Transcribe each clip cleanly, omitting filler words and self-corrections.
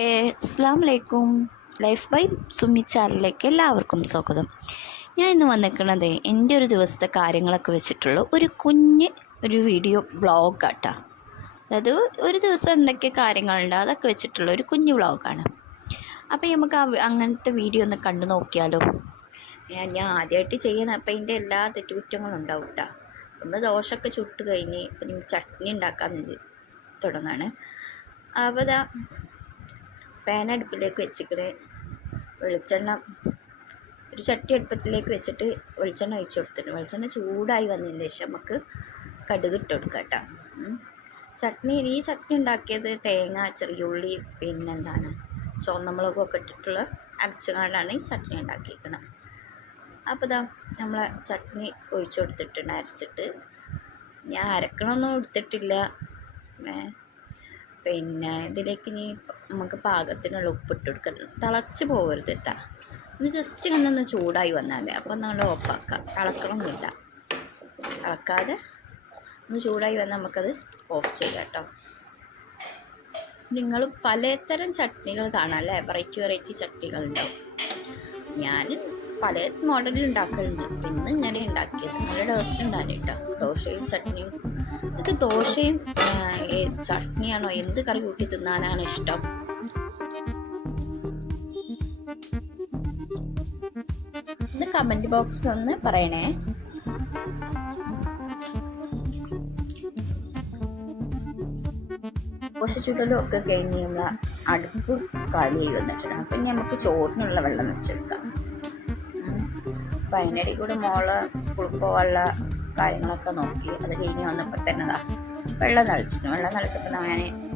അസ്സാം വലൈക്കും. Life by Sumi ചാനലിലേക്ക് എല്ലാവർക്കും സ്വാഗതം. ഞാൻ ഇന്ന് വന്നിരിക്കുന്നത് എൻ്റെ ഒരു ദിവസത്തെ കാര്യങ്ങളൊക്കെ വെച്ചിട്ടുള്ള ഒരു വീഡിയോ വ്ളോഗാട്ടോ. അതായത് ഒരു ദിവസം എന്തൊക്കെ കാര്യങ്ങളുണ്ട് അതൊക്കെ വെച്ചിട്ടുള്ള ഒരു കുഞ്ഞു വ്ളോഗാണ്. അപ്പോൾ നമുക്ക് അങ്ങനത്തെ വീഡിയോ ഒന്ന് കണ്ടു നോക്കിയാലോ. ഞാൻ ആദ്യമായിട്ട് ചെയ്യണം. അപ്പോൾ ഇതിൻ്റെ എല്ലാ തെറ്റുകുറ്റങ്ങളും ഉണ്ടാവും കേട്ടോ. നമ്മൾ ദോശയൊക്കെ ചുട്ട് കഴിഞ്ഞ് ഇപ്പം നിങ്ങൾ ചട്നി ഉണ്ടാക്കാമെന്ന് തുടങ്ങാണ്. അപ്പോൾ പാൻ അടുപ്പിലേക്ക് വെച്ചിട്ട് വെളിച്ചെണ്ണ ഒരു ചട്ടി അടുപ്പത്തിലേക്ക് വെച്ചിട്ട് വെളിച്ചെണ്ണ ഒഴിച്ചു കൊടുത്തിട്ട് വെളിച്ചെണ്ണ ചൂടായി വന്നതിന് ശേഷം നമുക്ക് കടുക് ഇട്ട് കൊടുക്കാം കേട്ടോ. ഈ ചട്നി ഉണ്ടാക്കിയത് തേങ്ങ, ചെറിയുള്ളി, പിന്നെന്താണ് ചുവന്നമുളകൊക്കെ ഇട്ടിട്ടുള്ള അരച്ചുകൊണ്ടാണ് ഈ ചട്നി ഉണ്ടാക്കിയിരിക്കുന്നത്. അപ്പോൾ നമ്മളെ ചട്നി ഒഴിച്ചു കൊടുത്തിട്ടുണ്ട് അരച്ചിട്ട്. ഞാൻ അരക്കണമൊന്നും എടുത്തിട്ടില്ല. പിന്നെ ഇതിലേക്ക് ഇനി നമുക്ക് പാകത്തിനുള്ള ഉപ്പിട്ട് കൊടുക്കുക. തിളച്ച് പോകരുത് കേട്ടോ. ഒന്ന് ജസ്റ്റ് ഇങ്ങനെ ചൂടായി വന്നാൽ അപ്പോൾ നമ്മൾ ഓഫാക്കാം. തിളക്കണമൊന്നുമില്ല. തിളക്കാതെ ഒന്ന് ചൂടായി വന്നാൽ നമുക്കത് ഓഫ് ചെയ്യാം കേട്ടോ. നിങ്ങൾ പലതരം ചട്നികൾ കാണാം അല്ലേ? വെറൈറ്റി ചട്നികളുണ്ടാവും. ഞാൻ പല മോഡലിൽ ഉണ്ടാക്കലുണ്ട്. ഇന്ന് ഇങ്ങനെ ഉണ്ടാക്കിയത് നല്ല ടേസ്റ്റ് ഉണ്ടായിരുന്നു കേട്ടോ. ദോശയും ചട്നിയും. ഇത് ദോശയും ചട്നിയാണോ എന്ത് കറി കൂട്ടി തിന്നാനാണ് ഇഷ്ടം? ഇത് കമൻറ്റ് ബോക്സിൽ ഒന്ന് പറയണേ. ദോശ ചുടലും ഒക്കെ കഴിഞ്ഞ് നമ്മൾ അടുപ്പ് കാലിയായി വന്നിട്ടുണ്ട്. അപ്പം ഇനി നമുക്ക് ചോറിനുള്ള വെള്ളം വെച്ചെടുക്കാം. അപ്പം അതിനിടയിൽ കൂടെ മോള് സ്കൂളിൽ പോകാനുള്ള കാര്യങ്ങളൊക്കെ നോക്കി അത് കഴിഞ്ഞ് വന്നപ്പോൾ തന്നെ വെള്ളം നളിച്ചപ്പോൾ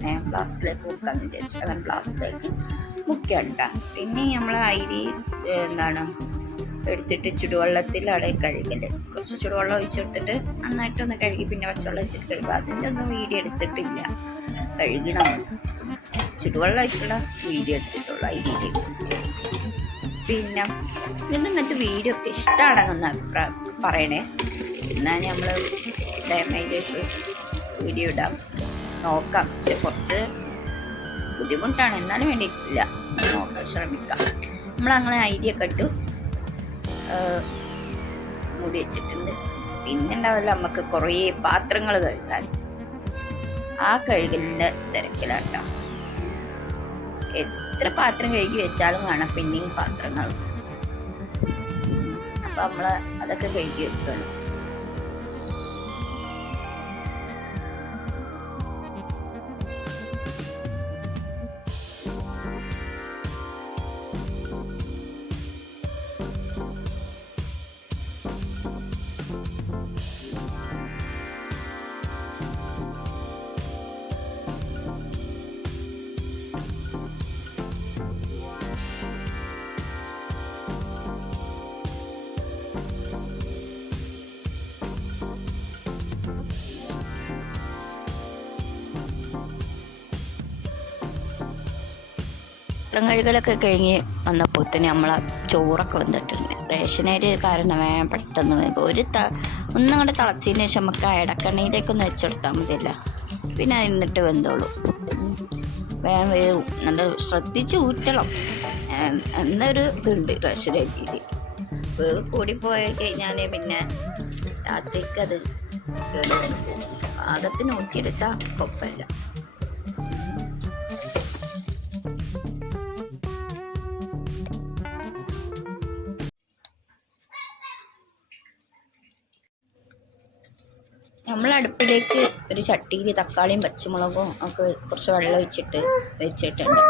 ഞാൻ ഫ്ലാസ്കിലേക്ക് മുക്കാന്ന് വിചാരിച്ചു. അവൻ ഫ്ലാസ്കിലേക്ക് മുക്കിയണ്ട. പിന്നെ നമ്മൾ അരി എടുത്തിട്ട് ചുടുവെള്ളത്തിലാണ് കഴുകല്. കുറച്ച് ചുടുവെള്ളം ഒഴിച്ചെടുത്തിട്ട് നന്നായിട്ടൊന്ന് കഴുകി പിന്നെ പച്ചവെള്ളം വെച്ചിട്ട് കഴുകുക. അതിൻ്റെ ഒന്നും വീഡിയോ എടുത്തിട്ടില്ല. കഴുകണം, ചുടുവെള്ളം ഒഴിച്ചുള്ള വീഡിയോ എടുത്തിട്ടുള്ളൂ അരിയിലേക്ക്. പിന്നെ ഇങ്ങനത്തെ വീഡിയോ ഒക്കെ ഇഷ്ടമാണെന്നൊന്ന് അഭിപ്രായം പറയണേ. എന്നാൽ നമ്മൾ ഡാമേജിലേക്ക് വീഡിയോ ഇടാം നോക്കാം. പക്ഷെ കുറച്ച് ബുദ്ധിമുട്ടാണ്, എന്നാലും വേണ്ടിയിട്ടില്ല. നോക്കാൻ ശ്രമിക്കാം. നമ്മളങ്ങനെ അരിയൊക്കെ ഇട്ട് മൂടി വെച്ചിട്ടുണ്ട്. പിന്നെ ഉണ്ടാവില്ല നമുക്ക് കുറേ പാത്രങ്ങൾ കഴുകാൻ. ആ കഴുകലിൻ്റെ തിരക്കിലാട്ടോ. എത്ര പാത്രം കഴുകി വെച്ചാലും കാണാം പിന്നെയും പാത്രങ്ങൾ. അപ്പം നമ്മൾ അതൊക്കെ കഴുകി വെക്കണം. പാത്രം കഴുകലൊക്കെ കഴിഞ്ഞ് വന്നപ്പോൾ തന്നെ നമ്മളെ ചോറൊക്കെ വന്നിട്ടുണ്ട്. റേഷനരി കാരണം പെട്ടെന്ന് ഒന്നും കൂടെ തിളച്ചതിന് ശേഷം നമുക്ക് ആ ഇടക്കണ്ണിയിലേക്കൊന്ന് വെച്ചെടുത്താൽ മതിയല്ല. പിന്നെ അതിന്നിട്ട് വെന്തോളൂ. വേവും. നല്ല ശ്രദ്ധിച്ച് ഊറ്റണം എന്നൊരു ഇതുണ്ട് റേഷനരിയിൽ. വേവ് കൂടിപ്പോയി കഴിഞ്ഞാൽ പിന്നെ രാത്രിക്ക് അത് പാകത്തിന് ഊറ്റിയെടുത്താൽ കുഴപ്പമില്ല. നമ്മൾ അടുപ്പിലേക്ക് ഒരു ചട്ടിയിൽ തക്കാളിയും പച്ചമുളകും ഒക്കെ കുറച്ച് വെള്ളം വെച്ചിട്ടുണ്ട്.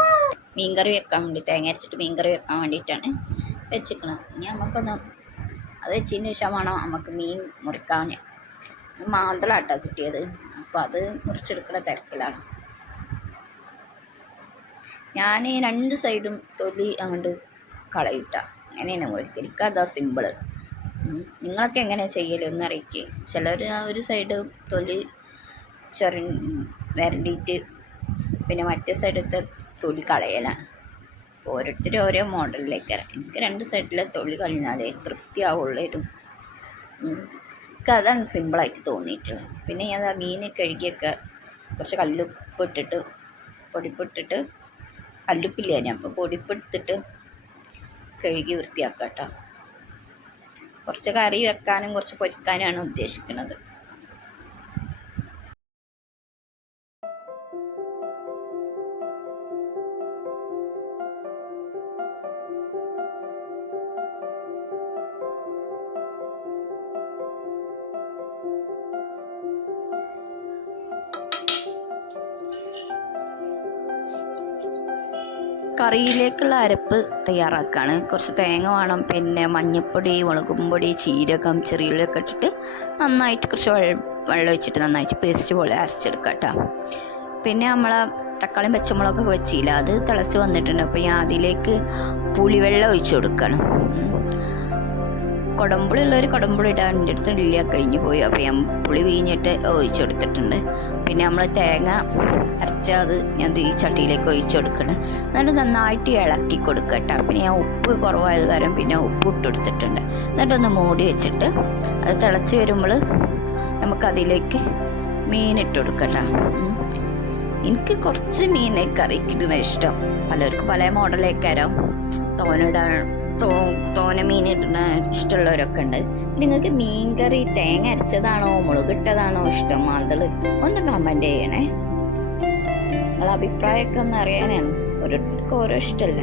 മീൻകറി വെക്കാൻ വേണ്ടി, തേങ്ങ അരച്ചിട്ട് മീൻകറി വെക്കാൻ വേണ്ടിയിട്ടാണ് വെച്ചിരിക്കുന്നത്. ഇനി നമുക്കൊന്ന് അത് വെച്ചതിന് ശേഷമാണോ നമുക്ക് മീൻ മുറിക്കാൻ. മാന്തളാട്ടോ കിട്ടിയത്. അപ്പോൾ അത് മുറിച്ചെടുക്കുന്ന തിരക്കിലാണ്. ഞാൻ 2 സൈഡും തൊലി അങ്ങോട്ട് കളയിട്ട അങ്ങനെയാണ് മുറിക്കൽ. എനിക്കതാ സിമ്പിള്. നിങ്ങളൊക്കെ എങ്ങനെയാണ് ചെയ്യലെന്ന് അറിയിക്കുക. ചിലർ ആ ഒരു സൈഡ് തൊലി വരണ്ടിയിട്ട് പിന്നെ മറ്റേ സൈഡത്തെ തൊലി കളയലാണ്. ഓരോരുത്തരും ഓരോ മോഡലിലേക്കാണ്. എനിക്ക് 2 സൈഡിലെ തൊലി കളഞ്ഞാലേ തൃപ്തിയാവുള്ളൂ. എനിക്ക് അതാണ് സിമ്പിളായിട്ട് തോന്നിയിട്ടുള്ളത്. പിന്നെ ഞാൻ മീൻ കഴുകിയൊക്കെ കുറച്ച് കല്ലുപ്പിട്ടിട്ട് പൊടിപ്പിട്ടിട്ട് കല്ലുപ്പില്ല, ഞാൻ ഇപ്പോൾ പൊടിപ്പ് എടുത്തിട്ട് കഴുകി വൃത്തിയാക്കാം കേട്ടോ. കുറച്ച് കറി വെക്കാനും കുറച്ച് പൊരിക്കാനാണ് ഉദ്ദേശിക്കുന്നത്. കറിയിലേക്കുള്ള അരപ്പ് തയ്യാറാക്കുകയാണ്. കുറച്ച് തേങ്ങ വേണം, പിന്നെ മഞ്ഞൾപ്പൊടി, മുളകും പൊടി, ജീരകം, ചെറിയുള്ളിയൊക്കെ ഇട്ടിട്ട് നന്നായിട്ട് കുറച്ച് വെള്ളം ഒഴിച്ചിട്ട് നന്നായിട്ട് പേസ്റ്റ് പോലെ അരച്ചെടുക്കാം കേട്ടോ. പിന്നെ നമ്മൾ തക്കാളിയും പച്ചമുളകൊക്കെ വെച്ചില്ല, അത് തിളച്ച് വന്നിട്ടുണ്ട്. അപ്പോൾ ഞാൻ അതിലേക്ക് പുളിവെള്ളം ഒഴിച്ചു കൊടുക്കണം. കുടമ്പുളി ഉള്ളൊരു കുടമ്പുളി ഇടാൻ എൻ്റെ അടുത്ത് ഇല്ല, കഴിഞ്ഞു പോയി. അപ്പോൾ ഞാൻ പുളി വീഞ്ഞിട്ട് ഒഴിച്ചു കൊടുത്തിട്ടുണ്ട്. പിന്നെ നമ്മൾ തേങ്ങ അരച്ച അത് ഞാൻ ഈ ചട്ടിയിലേക്ക് ഒഴിച്ചു കൊടുക്കണം. എന്നിട്ട് നന്നായിട്ട് ഇളക്കി കൊടുക്കട്ടെ. പിന്നെ ഞാൻ ഉപ്പ് കുറവായത് കാരണം പിന്നെ ഉപ്പ് ഇട്ട് കൊടുത്തിട്ടുണ്ട്. എന്നിട്ടൊന്ന് മൂടി വെച്ചിട്ട് അത് തിളച്ച് വരുമ്പോൾ നമുക്കതിലേക്ക് മീനിട്ട് കൊടുക്കട്ടെ. എനിക്ക് കുറച്ച് മീനെ കറിക്കിടുന്ന ഇഷ്ടം. പലർക്കും പല മോഡലേക്കാരം തോന മീൻ ഇടുന്ന ഇഷ്ടമുള്ളവരൊക്കെ ഉണ്ട്. നിങ്ങൾക്ക് മീൻ കറി തേങ്ങ അരച്ചതാണോ മുളകിട്ടതാണോ ഇഷ്ടം? മാന്തള് ഒന്ന് കമൻറ്റ് ചെയ്യണേ. നിങ്ങളെ അഭിപ്രായമൊക്കെ ഒന്ന് അറിയാനാണ്. ഓരോരുത്തർക്കും ഓരോ ഇഷ്ടമല്ല.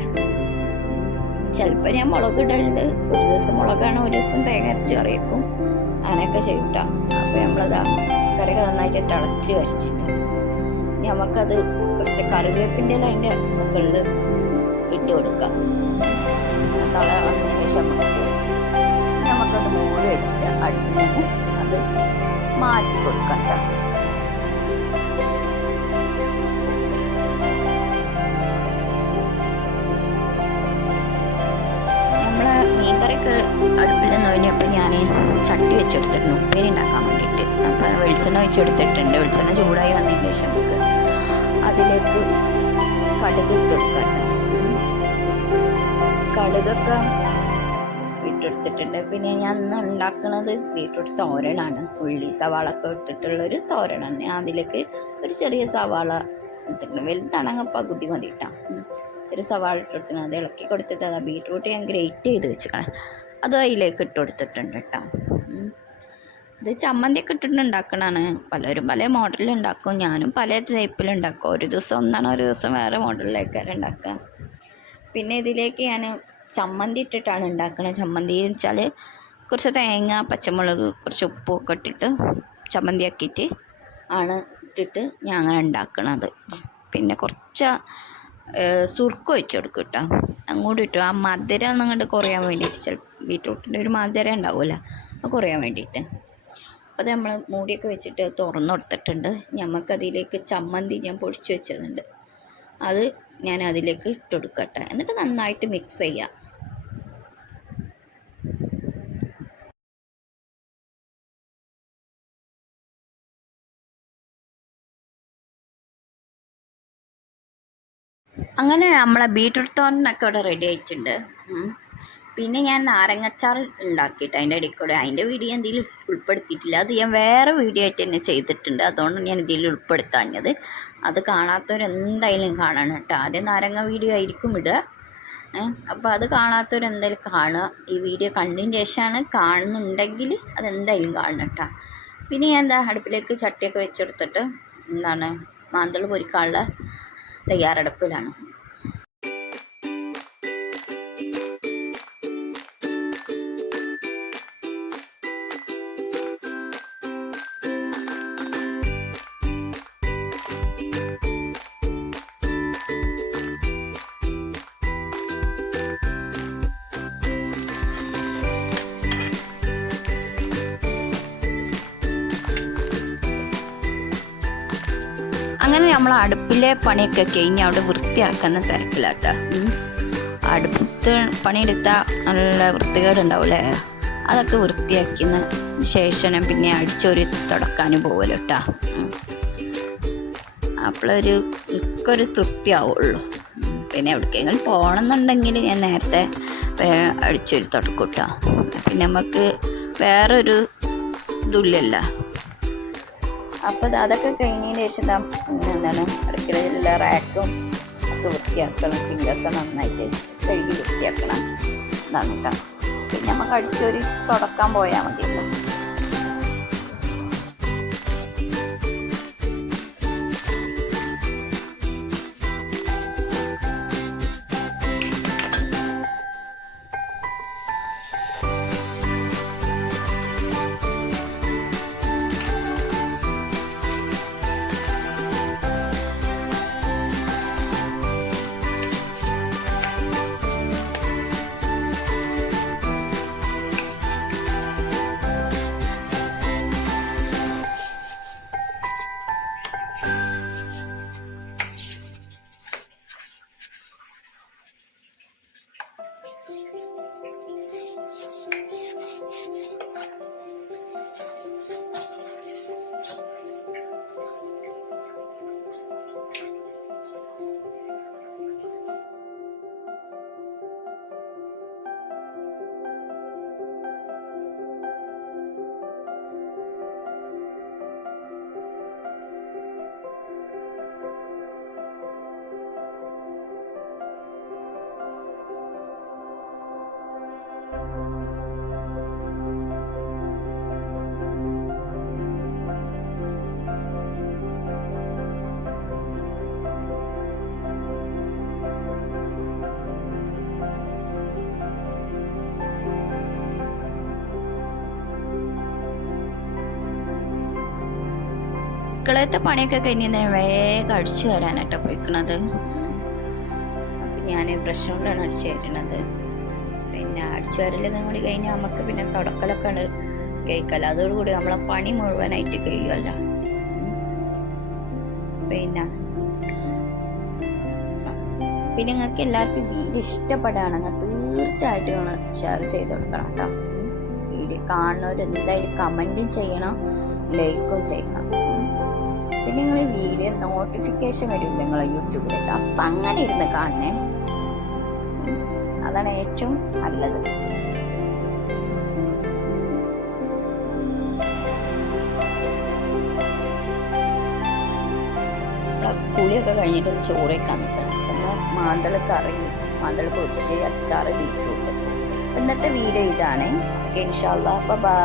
ചിലപ്പോൾ ഞാൻ മുളകിടലുണ്ട്. ഒരു ദിവസം മുളകാണ്, ഒരു ദിവസം തേങ്ങ അരച്ച് കറി വെക്കും. അങ്ങനെയൊക്കെ ചെയ്യൂട്ടോ. അപ്പോൾ നമ്മളത് കറികൾ നന്നായിട്ട് തിളച്ച് വരുന്നുണ്ട്. നമുക്കത് കുറച്ച് കറിവേപ്പിൻ്റെ അതിൻ്റെ മുകളിൽ ഇട്ട് കൊടുക്കാം. തള വന്നതിന് ശേഷം നമുക്കത് മൂടി വെച്ചിട്ട് അടുപ്പിൽ നിന്ന് അത് മാറ്റി കൊടുക്കാം. നമ്മളെ മീൻകറിയൊക്കെ അടുപ്പിൽ നിന്ന് കഴിഞ്ഞപ്പോൾ ഞാൻ ചട്ടി വെച്ചെടുത്തിട്ടുണ്ട് ഉപ്പേരി ഉണ്ടാക്കാൻ വേണ്ടിയിട്ട്. അപ്പോൾ വെളിച്ചെണ്ണ ഒഴിച്ചെടുത്തിട്ടുണ്ട്. വെളിച്ചെണ്ണ ചൂടായി വന്നതിന് ശേഷം നമുക്ക് അതിലേക്ക് കടുക് ഇട്ടെടുക്കാം. കടുകൊക്കെ ഇട്ടെടുത്തിട്ടുണ്ട്. പിന്നെ ഞാൻ ഇന്ന് ഉണ്ടാക്കുന്നത് ബീട്രൂട്ട് തോരനാണ്. ഉള്ളി സവാളൊക്കെ ഇട്ടിട്ടുള്ളൊരു തോരനാണ്. ഞാൻ അതിലേക്ക് ഒരു ചെറിയ സവാള ഇട്ടിട്ടുണ്ട്. വലുതാണെങ്കിൽ പകുതി മതി കേട്ടോ. ഒരു സവാള ഇട്ടെടുത്തിന് അത് ഇളക്കി കൊടുത്തിട്ട് അതാ ബീട്രൂട്ട് ഞാൻ ഗ്രേറ്റ് ചെയ്ത് വെച്ചിക്കണം. അതും അതിലേക്ക് ഇട്ട് കൊടുത്തിട്ടുണ്ട് കേട്ടോ. ഇത് ചമ്മന്തിയൊക്കെ ഇട്ടിട്ട് ഉണ്ടാക്കണതാണ്. പലരും പല മോഡലിൽ ഉണ്ടാക്കും. ഞാനും പല ടൈപ്പിലുണ്ടാക്കും. ഒരു ദിവസം ഒന്നാണ്, ഒരു ദിവസം വേറെ മോഡലിലേക്കാണ് ഉണ്ടാക്കുക. പിന്നെ ഇതിലേക്ക് ഞാൻ ചമ്മന്തി ഇട്ടിട്ടാണ് ഉണ്ടാക്കുന്നത്. ചമ്മന്തി എന്ന് വെച്ചാൽ കുറച്ച് തേങ്ങ, പച്ചമുളക്, കുറച്ച് ഉപ്പൊക്കെ ഇട്ടിട്ട് ചമ്മന്തി ആക്കിയിട്ട് ആണ് ഇട്ടിട്ട് ഞാൻ അങ്ങനെ ഉണ്ടാക്കണത്. പിന്നെ കുറച്ച് സുർക്ക ഒഴിച്ച് കൊടുക്കും കേട്ടോ. അങ്ങോട്ട് ഇട്ടു ആ മധുരം ഒന്നങ്ങോട്ട് കുറയാൻ വേണ്ടിയിട്ട്. ബീട്രൂട്ടിൻ്റെ ഒരു മധുരം ഉണ്ടാവില്ല, അത് കുറയാൻ വേണ്ടിയിട്ട്. അപ്പോൾ നമ്മൾ മൂടിയൊക്കെ വെച്ചിട്ട് തുറന്നു കൊടുത്തിട്ടുണ്ട്. നമുക്കതിലേക്ക് ചമ്മന്തി ഞാൻ പൊടിച്ച് വെച്ചതുണ്ട്, അത് ഞാൻ അതിലേക്ക് ഇട്ട് കൊടുക്കട്ടെ. എന്നിട്ട് നന്നായിട്ട് മിക്സ് ചെയ്യാം. അങ്ങനെ നമ്മളെ ബീട്രൂട്ട് തോരനൊക്കെ ഇവിടെ റെഡി ആയിട്ടുണ്ട്. പിന്നെ ഞാൻ നാരങ്ങച്ചാർ ഉണ്ടാക്കിയിട്ട് അതിൻ്റെ ഇടയിൽ കൂടെ അതിൻ്റെ വീഡിയോ എന്തെങ്കിലും ഉൾപ്പെടുത്തിയിട്ടില്ല. അത് ഞാൻ വേറെ വീഡിയോ ആയിട്ട് തന്നെ ചെയ്തിട്ടുണ്ട്. അതുകൊണ്ട് ഞാൻ ഇതിൽ ഉൾപ്പെടുത്താഞ്ഞത്. അത് കാണാത്തവരെന്തായാലും കാണണം കേട്ടോ. ആദ്യം നാരങ്ങ വീഡിയോ ആയിരിക്കും ഇടുക. അപ്പോൾ അത് കാണാത്തവരെന്തായാലും കാണുക. ഈ വീഡിയോ കണ്ടതിന് ശേഷമാണ് കാണുന്നുണ്ടെങ്കിൽ അതെന്തായാലും കാണണം കേട്ടോ. പിന്നെ ഞാൻ അടുപ്പിലേക്ക് ചട്ടിയൊക്കെ വെച്ചെടുത്തിട്ട് മാന്തൾ പൊരിക്കാനുള്ള തയ്യാറെടുപ്പിലാണ്. അങ്ങനെ നമ്മൾ അടുപ്പിലെ പണിയൊക്കെ കഴിഞ്ഞ് അവിടെ വൃത്തിയാക്കുന്ന തിരക്കിലാട്ടോ. അടുപ്പത്ത് പണിയെടുത്താൽ നല്ല വൃത്തികേടുണ്ടാവില്ലേ, അതൊക്കെ വൃത്തിയാക്കിയതിന് ശേഷം പിന്നെ അടിച്ചൊരു തുടക്കാനും പോകല്ലോ കേട്ടോ. അപ്പോഴൊരു എനിക്കൊരു തൃപ്തിയാവുള്ളൂ. പിന്നെ എവിടേക്കെങ്കിലും പോകണമെന്നുണ്ടെങ്കിൽ ഞാൻ നേരത്തെ അടിച്ചൊരു തുടക്കും കേട്ടോ. പിന്നെ നമുക്ക് വേറൊരു ഇതില്ലല്ലോ. അപ്പോൾ അതൊക്കെ കഴിഞ്ഞതിന് ശേഷം അടുക്കളയിലുള്ള റാക്കും സിങ്കൊക്കെ വൃത്തിയാക്കണം. സിങ്കൊക്കെ നന്നായിട്ട് കഴുകി വൃത്തിയാക്കണം. ഇതാണ് കേട്ടോ. പിന്നെ നമുക്ക് അടിച്ചൊരു തുടക്കാൻ പോയാൽ മതിയല്ലോ. അടുക്കളത്തെ പണിയൊക്കെ കഴിഞ്ഞ് വേഗം അടിച്ചു വരാനാട്ടോ പോയിക്കണത്. അപ്പം ഞാൻ ബ്രഷ് കൊണ്ടാണ് അടിച്ചു വരുന്നത്. പിന്നെ അടിച്ചു വരലൊക്കെ കൂടി കഴിഞ്ഞാൽ നമുക്ക് പിന്നെ തുടക്കലൊക്കെ ഉണ്ട് കഴിക്കല്ലോ. അതോടുകൂടി നമ്മളെ പണി മുഴുവനായിട്ട് കഴിയുമല്ലോ. പിന്നെ നിങ്ങൾക്ക് എല്ലാവർക്കും വീഡിയോ ഇഷ്ടപ്പെടുകയാണെങ്കിൽ തീർച്ചയായിട്ടും ഒന്ന് ഷെയർ ചെയ്ത് കൊടുക്കണം കേട്ടോ. വീഡിയോ കാണുന്നവർ എന്തായാലും കമൻറ്റും ചെയ്യണം, ലൈക്കും ചെയ്യണം. പിന്നെ നിങ്ങൾ വീഡിയോ നോട്ടിഫിക്കേഷൻ വരില്ല നിങ്ങളെ യൂട്യൂബിലേക്ക്. അപ്പം അങ്ങനെ ഇരുന്ന് കാണണേ, അതാണ് ഏറ്റവും നല്ലത്. കുളിയൊക്കെ കഴിഞ്ഞിട്ട് ചോറ് വയ്ക്കാൻ നിൽക്കണം. ഒന്ന് മാന്തൾ കറി, മാന്തൾ പൊരിച്ച്, അച്ചാറ്, ബീറ്റ്റൂട്ട്. ഇന്നത്തെ വീഡിയോ ഇതാണ്. ഓക്കെ, ഇൻഷാ അല്ലാഹ് ബൈ.